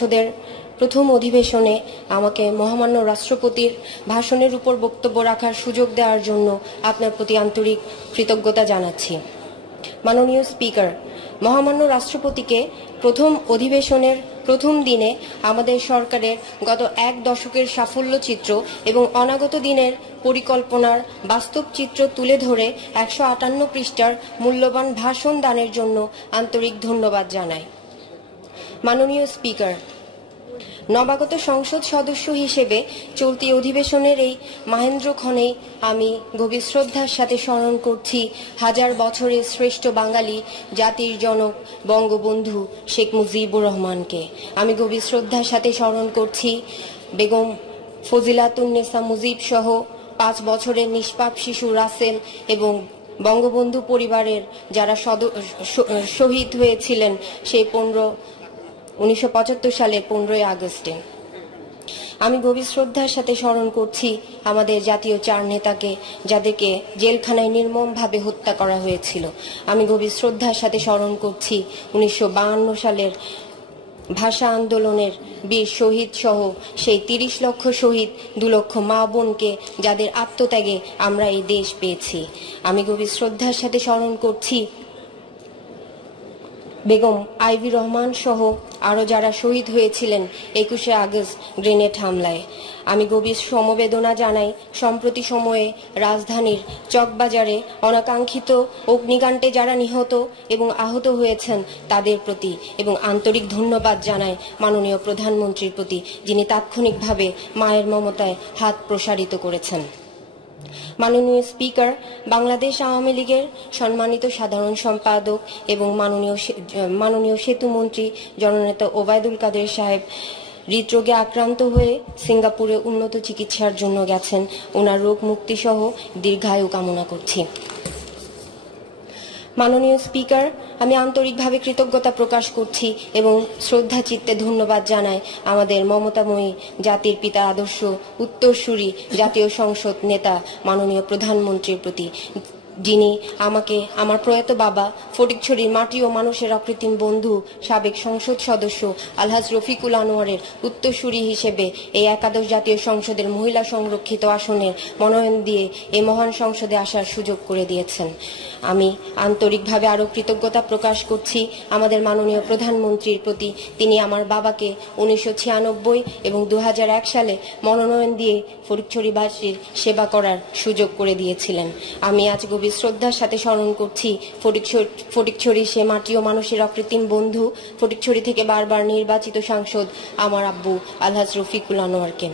সংসদের প্রথম অধিবেশনে আমাকে মহামান্য রাষ্ট্রপতির ভাষণের উপর বক্তব্য রাখার সুযোগ দেওয়ার জন্য আপনার প্রতি আন্তরিক কৃতজ্ঞতা জানাচ্ছি। মাননীয় স্পিকার, মহামান্য রাষ্ট্রপতিকে প্রথম অধিবেশনের প্রথম দিনে আমাদের সরকারের গত এক দশকের সাফল্য চিত্র এবং অনাগত দিনের পরিকল্পনার বাস্তব চিত্র তুলে ধরে 158 পৃষ্ঠার মূল্যবান ভাষণ দানের জন্য আন্তরিক ধন্যবাদ জানাই। মাননীয় স্পিকার, নবাগত সংসদ সদস্য হিসেবে চলতি অধিবেশনের এই মহেন্দ্রক্ষণে আমি গভীর শ্রদ্ধার সাথে স্মরণ করছি হাজার বছরের শ্রেষ্ঠ বাঙালি জাতির জনক বঙ্গবন্ধু শেখ মুজিবুর রহমানকে। আমি গভীর শ্রদ্ধার সাথে স্মরণ করছি বেগম ফজিলাতুন্নেসা মুজিব সহ 5 বছরের নিষ্পাপ শিশু রাসেল এবং বঙ্গবন্ধু পরিবারের যারা শহীদ হয়েছিলেন সেই 1975 সালের 15ই আগস্টে। আমি গভীর শ্রদ্ধার সাথে স্মরণ করছি আমাদের জাতীয় 4 নেতাকে, যাদেরকে জেলখানায় নির্মমভাবে হত্যা করা হয়েছিল। আমি গভীর শ্রদ্ধার সাথে স্মরণ করছি 1952 সালের ভাষা আন্দোলনের বীর শহীদ সহ সেই 30 লক্ষ শহীদ, 2 লক্ষ মা বোনকে, যাদের আত্মত্যাগে আমরা এই দেশ পেয়েছি। আমি গভীর শ্রদ্ধার সাথে স্মরণ করছি বেগম আইভি রহমান সহ আরও যারা শহীদ হয়েছিলেন 21শে আগস্ট গ্রেনেড হামলায়। আমি গভীর সমবেদনা জানাই সম্প্রতি সময়ে রাজধানীর চকবাজারে অনাকাঙ্ক্ষিত অগ্নিকাণ্ডে যারা নিহত এবং আহত হয়েছেন তাদের প্রতি, এবং আন্তরিক ধন্যবাদ জানাই মাননীয় প্রধানমন্ত্রীর প্রতি, যিনি তাৎক্ষণিকভাবে মায়ের মমতায় হাত প্রসারিত করেছেন। মাননীয় স্পিকার, বাংলাদেশ আওয়ামী লীগের সম্মানিত সাধারণ সম্পাদক এবং মাননীয় সেতুমন্ত্রী জননেতা ওবায়দুল কাদের সাহেব হৃদরোগে আক্রান্ত হয়ে সিঙ্গাপুরে উন্নত চিকিৎসার জন্য গেছেন। ওনার রোগ মুক্তি সহ দীর্ঘায়ু কামনা করছি। মাননীয় স্পিকার, আমি আন্তরিকভাবে কৃতজ্ঞতা প্রকাশ করছি এবং শ্রদ্ধা চিত্তে ধন্যবাদ জানাই আমাদের মমতাময়ী জাতির পিতা আদর্শ উত্তরসূরি জাতীয় সংসদ নেতা মাননীয় প্রধানমন্ত্রীর প্রতি, যিনি আমাকে আমার প্রয়াত বাবা ফটিকছড়ির মাটি ও মানুষের অকৃত্রিম বন্ধু সাবেক সংসদ সদস্য আলহাজ রফিকুল আনোয়ারের উত্তরসূরি হিসেবে এই একাদশ জাতীয় সংসদের মহিলা সংরক্ষিত আসনের মনোনয়ন দিয়ে এই মহান সংসদে আসার সুযোগ করে দিয়েছেন। আমি আন্তরিকভাবে আরও কৃতজ্ঞতা প্রকাশ করছি আমাদের মাননীয় প্রধানমন্ত্রীর প্রতি। তিনি আমার বাবাকে 1996 এবং 2001 সালে মনোনয়ন দিয়ে ফটিকছড়িবাসীর সেবা করার সুযোগ করে দিয়েছিলেন। আমি আজ গভীর শ্রদ্ধার সাথে স্মরণ করছি ফটিকছড়ি সে মাটি ও মানুষের অকৃত্রিম বন্ধু, ফটিকছড়ি থেকে বারবার নির্বাচিত সাংসদ আমার আব্বু আলহাজ রফিকুল আনোয়ারকে।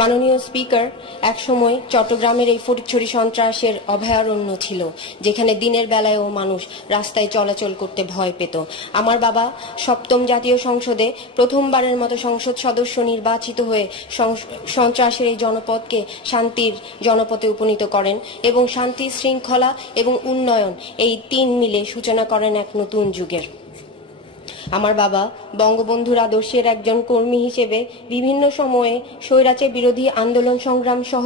মাননীয় স্পিকার, একসময় চট্টগ্রামের এই ফটিকছড়ি সন্ত্রাসের অভয়ারণ্য ছিল, যেখানে দিনের বেলায়ও মানুষ রাস্তায় চলাচল করতে ভয় পেত। আমার বাবা 7ম জাতীয় সংসদে প্রথমবারের মতো সংসদ সদস্য নির্বাচিত হয়ে সন্ত্রাসের এই জনপদকে শান্তির জনপদে উপনীত করেন এবং শান্তি, শৃঙ্খলা এবং উন্নয়ন এই 3 মিলে সূচনা করেন এক নতুন যুগের। আমার বাবা বঙ্গবন্ধুর আদর্শের একজন কর্মী হিসেবে বিভিন্ন সময়ে স্বৈরাচার বিরোধী আন্দোলন সংগ্রাম সহ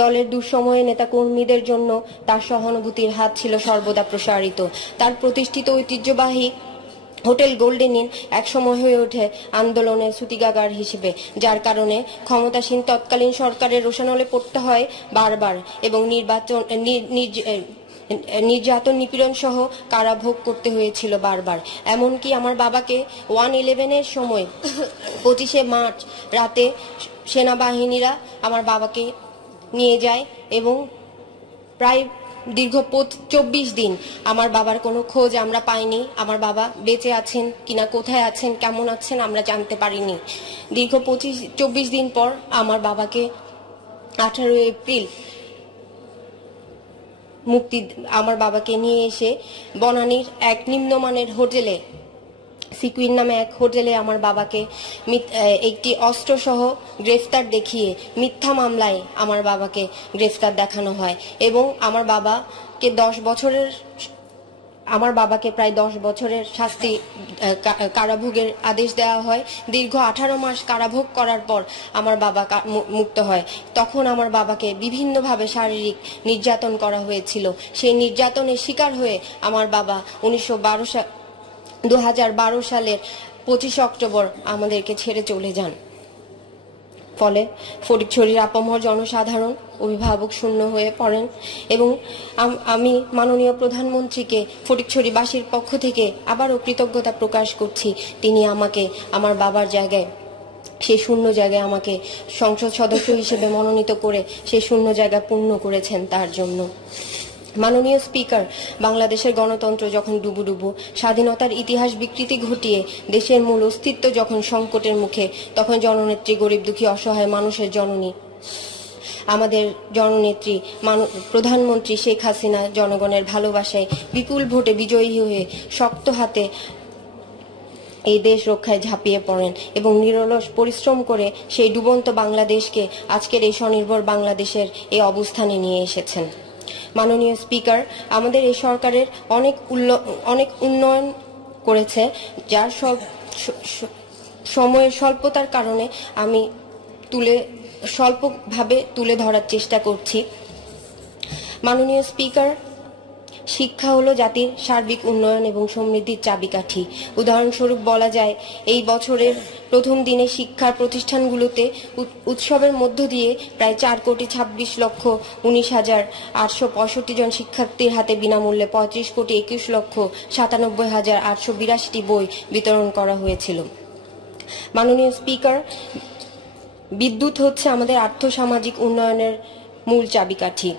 দলের দুঃসময়ে নেতা কর্মীদের জন্য তার সহানুভূতির হাত ছিল সর্বদা প্রসারিত। তার প্রতিষ্ঠিত ঐতিহ্যবাহী হোটেল গোল্ডেন ইন একসময় হয়ে ওঠে আন্দোলনের সূতিকাগার হিসেবে, যার কারণে ক্ষমতাসীন তৎকালীন সরকারের রোষানলে পড়তে হয় বারবার এবং নির্যাতন, নিপীড়ন সহ কারাভোগ করতে হয়েছিল বারবার। এমনকি আমার বাবাকে 1/11-এর সময় 25শে মার্চ রাতে সেনাবাহিনীরা আমার বাবাকে নিয়ে যায় এবং প্রায় দীর্ঘ 24 দিন আমার বাবার কোনো খোঁজ আমরা পাইনি। আমার বাবা বেঁচে আছেন কিনা, কোথায় আছেন, কেমন আছেন আমরা জানতে পারিনি। দীর্ঘ 24 দিন পর আমার বাবাকে 18 এপ্রিল আমার বাবাকে নিয়ে এসে বনানীর এক নিম্নমানের হোটেলে, সিকুইন নামে এক হোটেলে আমার বাবাকে একটি অস্ত্রসহ গ্রেফতার দেখিয়ে মিথ্যা মামলায় আমার বাবাকে গ্রেফতার দেখানো হয় এবং আমার বাবাকে প্রায় 10 বছরের শাস্তি কারাভোগের আদেশ দেওয়া হয়। দীর্ঘ 18 মাস কারাভোগ করার পর আমার বাবা মুক্ত হয়। তখন আমার বাবাকে বিভিন্নভাবে শারীরিক নির্যাতন করা হয়েছিল। সেই নির্যাতনের শিকার হয়ে আমার বাবা 2012 সালের 25 অক্টোবর আমাদেরকে ছেড়ে চলে যান। ফলে ফটিকছড়ির আপামর জনসাধারণ অভিভাবক শূন্য হয়ে পড়েন এবং আমি মাননীয় প্রধানমন্ত্রীকে ফটিকছড়িবাসীর পক্ষ থেকে আবারও কৃতজ্ঞতা প্রকাশ করছি। তিনি আমাকে আমার বাবার জায়গায়, সেই শূন্য জায়গায় আমাকে সংসদ সদস্য হিসেবে মনোনীত করে সেই শূন্য জায়গা পূর্ণ করেছেন তার জন্য। মাননীয় স্পিকার, বাংলাদেশের গণতন্ত্র যখন ডুবুডুবু, স্বাধীনতার ইতিহাস বিকৃতি ঘটিয়ে দেশের মূল অস্তিত্ব যখন সংকটের মুখে, তখন জননেত্রী গরিব দুঃখী অসহায় মানুষের জননী, আমাদের জননেত্রী প্রধানমন্ত্রী শেখ হাসিনা জনগণের ভালোবাসায় বিপুল ভোটে বিজয়ী হয়ে শক্ত হাতে এই দেশ রক্ষায় ঝাঁপিয়ে পড়েন এবং নিরলস পরিশ্রম করে সেই ডুবন্ত বাংলাদেশকে আজকের এই স্বনির্ভর বাংলাদেশের এই অবস্থানে নিয়ে এসেছেন। মাননীয় স্পিকার, আমাদের এই সরকারের অনেক উন্নয়ন করেছে, যার সব সময়ের স্বল্পতার কারণে আমি স্বল্পভাবে তুলে ধরার চেষ্টা করছি। মাননীয় স্পিকার, শিক্ষা হলো জাতির সার্বিক উন্নয়ন এবং সমৃদ্ধির চাবিকাঠি। উদাহরণস্বরূপ বলা যায়, এই বছরের প্রথম দিনে শিক্ষার প্রতিষ্ঠানগুলোতে উৎসবের মধ্য দিয়ে প্রায় 4,26,19,865 জন শিক্ষার্থীর হাতে বিনামূল্যে 35,21,97,882টি বই বিতরণ করা হয়েছিল। মাননীয় স্পিকার, বিদ্যুৎ হচ্ছে আমাদের আর্থসামাজিক উন্নয়নের মূল চাবিকাঠি।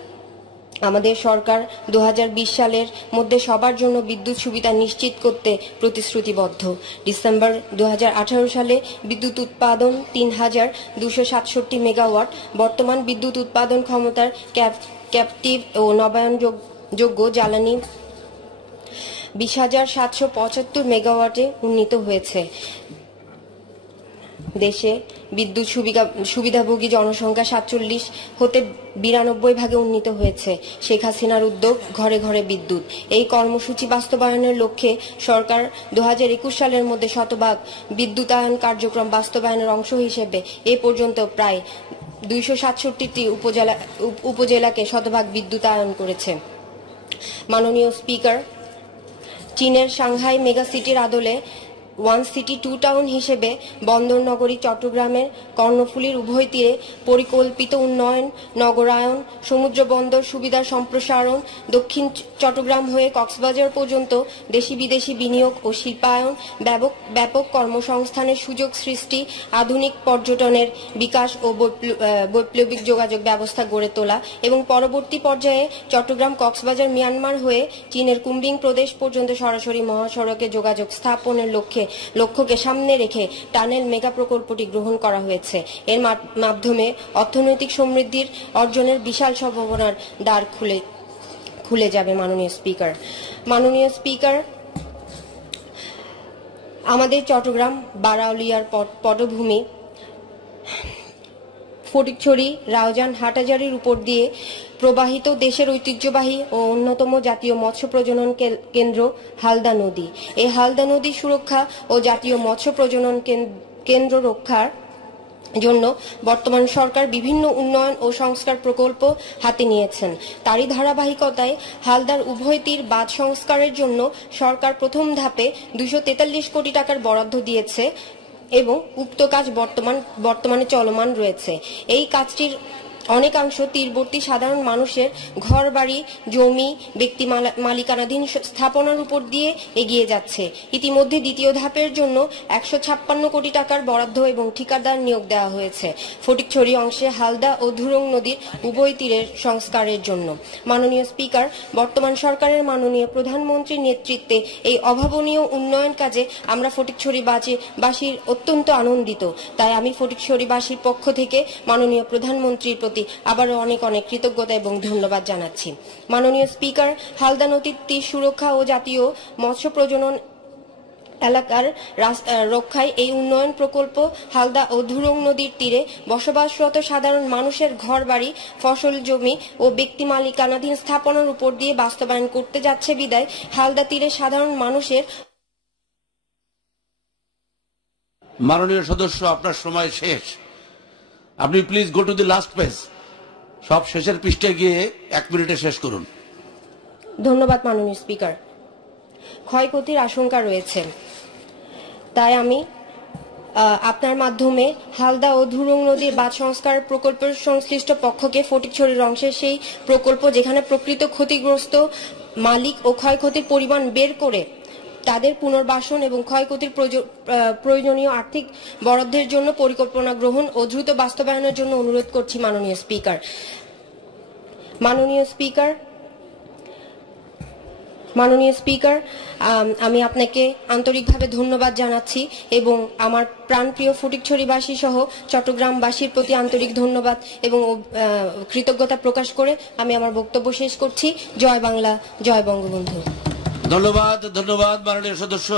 আমাদের সরকার 2020 সালের মধ্যে সবার জন্য বিদ্যুৎ সুবিধা নিশ্চিত করতে প্রতিশ্রুতিবদ্ধ। ডিসেম্বর 2018 সালে বিদ্যুৎ উৎপাদন 3,267 মেগাওয়াট। বর্তমান বিদ্যুৎ উৎপাদন ক্ষমতার ক্যাপটিভ ও নবায়নযোগ্য জ্বালানি 20,775 মেগাওয়াটে উন্নীত হয়েছে। দেশে বিদ্যুৎ সুবিধাভোগী জনসংখ্যা 47 হতে 92 ভাগে উন্নীত হয়েছে। শেখ হাসিনার উদ্যোগ ঘরে ঘরে বিদ্যুৎ, এই কর্মসূচি বাস্তবায়নের লক্ষ্যে সরকার 2021 সালের মধ্যে শতভাগ বিদ্যুতায়ন কার্যক্রম বাস্তবায়নের অংশ হিসেবে এ পর্যন্ত প্রায় 267টি উপজেলাকে শতভাগ বিদ্যুতায়ন করেছে। মাননীয় স্পিকার, চীনের সাংহাই মেগাসিটির আদলে ওয়ান সিটি টু টাউন হিসেবে বন্দর নগরী চট্টগ্রামের কর্ণফুলীর উভয় তীরে পরিকল্পিত উন্নয়ন, নগরায়ন, সমুদ্র বন্দর সুবিধার সম্প্রসারণ, দক্ষিণ চট্টগ্রাম হয়ে কক্সবাজার পর্যন্ত দেশি বিদেশি বিনিয়োগ ও শিল্পায়ন, ব্যাপক কর্মসংস্থানের সুযোগ সৃষ্টি, আধুনিক পর্যটনের বিকাশ ও বৈপ্লবিক যোগাযোগ ব্যবস্থা গড়ে তোলা এবং পরবর্তী পর্যায়ে চট্টগ্রাম, কক্সবাজার, মিয়ানমার হয়ে চীনের কুম্বিং প্রদেশ পর্যন্ত সরাসরি মহাসড়কে যোগাযোগ স্থাপনের লক্ষ্যকে সামনে রেখে টানেল মেগা প্রকল্পটি গ্রহণ করা হয়েছে। এর মাধ্যমে অর্থনৈতিক সমৃদ্ধির অর্জনের বিশাল সম্ভাবনার দ্বার খুলে যাবে। মাননীয় স্পিকার, আমাদের চট্টগ্রাম বারাউলিয়ার পটভূমি ফটিকছড়ি, রাউজান, হাটহাজারীর উপর দিয়ে প্রবাহিত দেশের ঐতিহ্যবাহী ও অন্যতম জাতীয় মৎস্য প্রজনন কেন্দ্র হালদা নদী। এই হালদা নদী সুরক্ষা ও জাতীয় মৎস্য প্রজনন কেন্দ্র রক্ষার জন্য বর্তমান সরকার বিভিন্ন উন্নয়ন ও সংস্কার প্রকল্প হাতে নিয়েছেন। তারই ধারাবাহিকতায় হালদার উভয় তীর বাঁধ সংস্কারের জন্য সরকার প্রথম ধাপে 243 কোটি টাকার বরাদ্দ দিয়েছে এবং উক্ত কাজ বর্তমানে চলমান রয়েছে। এই কাজটির অনেকাংশ তীরবর্তী সাধারণ মানুষের ঘর বাড়ি, জমি, ব্যক্তি মালিকানাধীন স্থাপনার উপর দিয়ে এগিয়ে যাচ্ছে। ইতিমধ্যে দ্বিতীয় ধাপের জন্য 156 কোটি টাকার বরাদ্দ এবং ঠিকাদার নিয়োগ দেওয়া হয়েছে ফটিকছড়ি অংশে হালদা ও ধুরুং নদীর উভয় তীরের সংস্কারের জন্য। মাননীয় স্পিকার, বর্তমান সরকারের মাননীয় প্রধানমন্ত্রীর নেতৃত্বে এই অভাবনীয় উন্নয়ন কাজে আমরা ফটিকছড়িবাসীর অত্যন্ত আনন্দিত। তাই আমি ফটিকছড়িবাসীর পক্ষ থেকে মাননীয় প্রধানমন্ত্রীর প্রতি আবারও অনেক কৃতজ্ঞতা এবং ধন্যবাদ জানাচ্ছি। মাননীয় স্পিকার, হালদা নদীর তীর সুরক্ষা ও জাতীয় মৎস্য প্রজনন এলাকার রক্ষায় এই উন্নয়ন প্রকল্প হালদা ও ধুরুং নদীর তীরে বসবাসরত সাধারণ মানুষের ঘর বাড়ি, ফসল জমি ও ব্যক্তি মালিকানাধীন স্থাপনার উপর দিয়ে বাস্তবায়ন করতে যাচ্ছে বিদায় হালদা তীরে সাধারণ মানুষের। মাননীয় সদস্য, আপনার সময় শেষ। আপনি please go to the last page. সব শেষের পৃষ্ঠে গিয়ে 1 মিনিটে শেষ করুন। ধন্যবাদ মাননীয় স্পিকার। ক্ষয়ক্ষতির আশঙ্কা রয়েছে। তাই আমি আপনার মাধ্যমে হালদা ও ধুরুং নদীর বাঁধ সংস্কার প্রকল্পের সংশ্লিষ্ট পক্ষকে ফটিকছড়ির অংশের সেই প্রকল্প যেখানে প্রকৃত ক্ষতিগ্রস্ত মালিক ও ক্ষয়ক্ষতির পরিমাণ বের করে তাদের পুনর্বাসন এবং ক্ষয়ক্ষতির প্রয়োজনীয় আর্থিক বরাদ্দের জন্য পরিকল্পনা গ্রহণ ও দ্রুত বাস্তবায়নের জন্য অনুরোধ করছি মাননীয় স্পিকার। মাননীয় স্পিকার, আমি আপনাকে আন্তরিকভাবে ধন্যবাদ জানাচ্ছি এবং আমার প্রাণপ্রিয় ফটিকছড়িবাসী সহ চট্টগ্রামবাসীর প্রতি আন্তরিক ধন্যবাদ এবং কৃতজ্ঞতা প্রকাশ করে আমি আমার বক্তব্য শেষ করছি। জয় বাংলা, জয় বঙ্গবন্ধু। ধন্যবাদ মাননীয় সদস্য।